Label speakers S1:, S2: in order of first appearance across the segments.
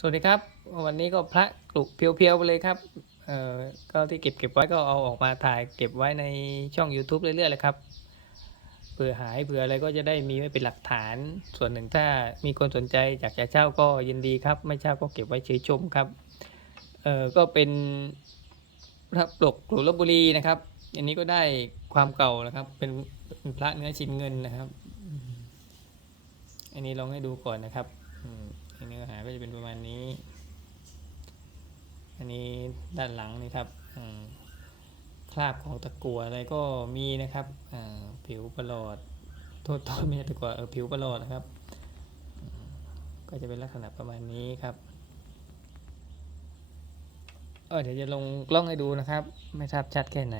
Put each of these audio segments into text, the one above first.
S1: สวัสดีครับ วันนี้ก็พระกลุเพียวๆไปเลยครับเอ่อก็ที่เก็บเก็บไว้ก็เอาออกมาถ่ายเก็บไว้ในช่อง YouTube เรื่อยๆเลยครับเผื่อหายเผื่ออะไรก็จะได้มีไว้เป็นหลักฐาน ส่วนหนึ่งถ้ามีคนสนใจอยากจะเช่าก็ยินดีครับ ไม่เช่าก็เก็บไว้เฉยชมครับเอ่อก็เป็นพระปลกกลุลพบุรีนะครับ อันนี้ก็ได้ความเก่านะครับ เป็นพระเนื้อชิ้นเงินนะครับ อันนี้ลองให้ดูก่อนนะครับอืม เนื้อหาก็จะเป็นประมาณนี้ อันนี้ด้านหลังนี่ครับคราบของตะกั่วอะไรก็มีนะครับผิวประหลอด โทษโทษไม่ใช่ตะกั่วเออผิวประหลอดนะครับ ก็จะเป็นลักษณะประมาณนี้ครับเออเดี๋ยวจะลงกล้องให้ดูนะครับ ไม่ทราบชัดแค่ไหน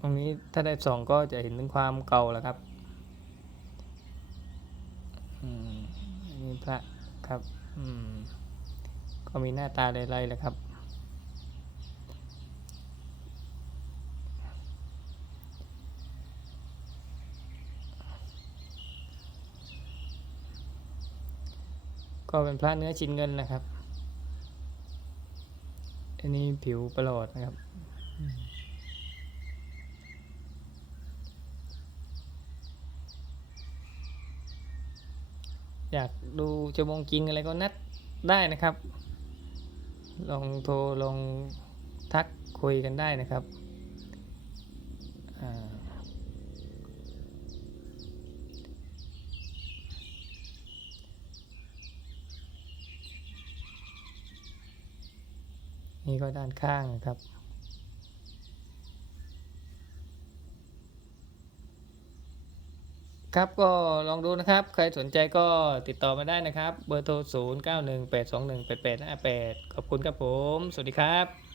S1: ตรงนี้ถ้าได้สองก็จะเห็นถึงความเก่าแล้วครับ นนี้พระครับก็มีหน้าตาลายๆแหล้วครับ ก็เป็นพระเนื้อชิ้นเงินนะครับ อันนี้ผิวประหลอดนะครับ อยากดูจะมงจริงอะไรก็นัดได้นะครับ ลองโทรลองทักคุยกันได้นะครับอ่านี่ก็ด้านข้างนะครับ ครับก็ลองดูนะครับ ใครสนใจก็ติดต่อมาได้นะครับ เบอร์โทร 0 9 1 8 2 1 8 8 5 8 ขอบคุณครับผม สวัสดีครับ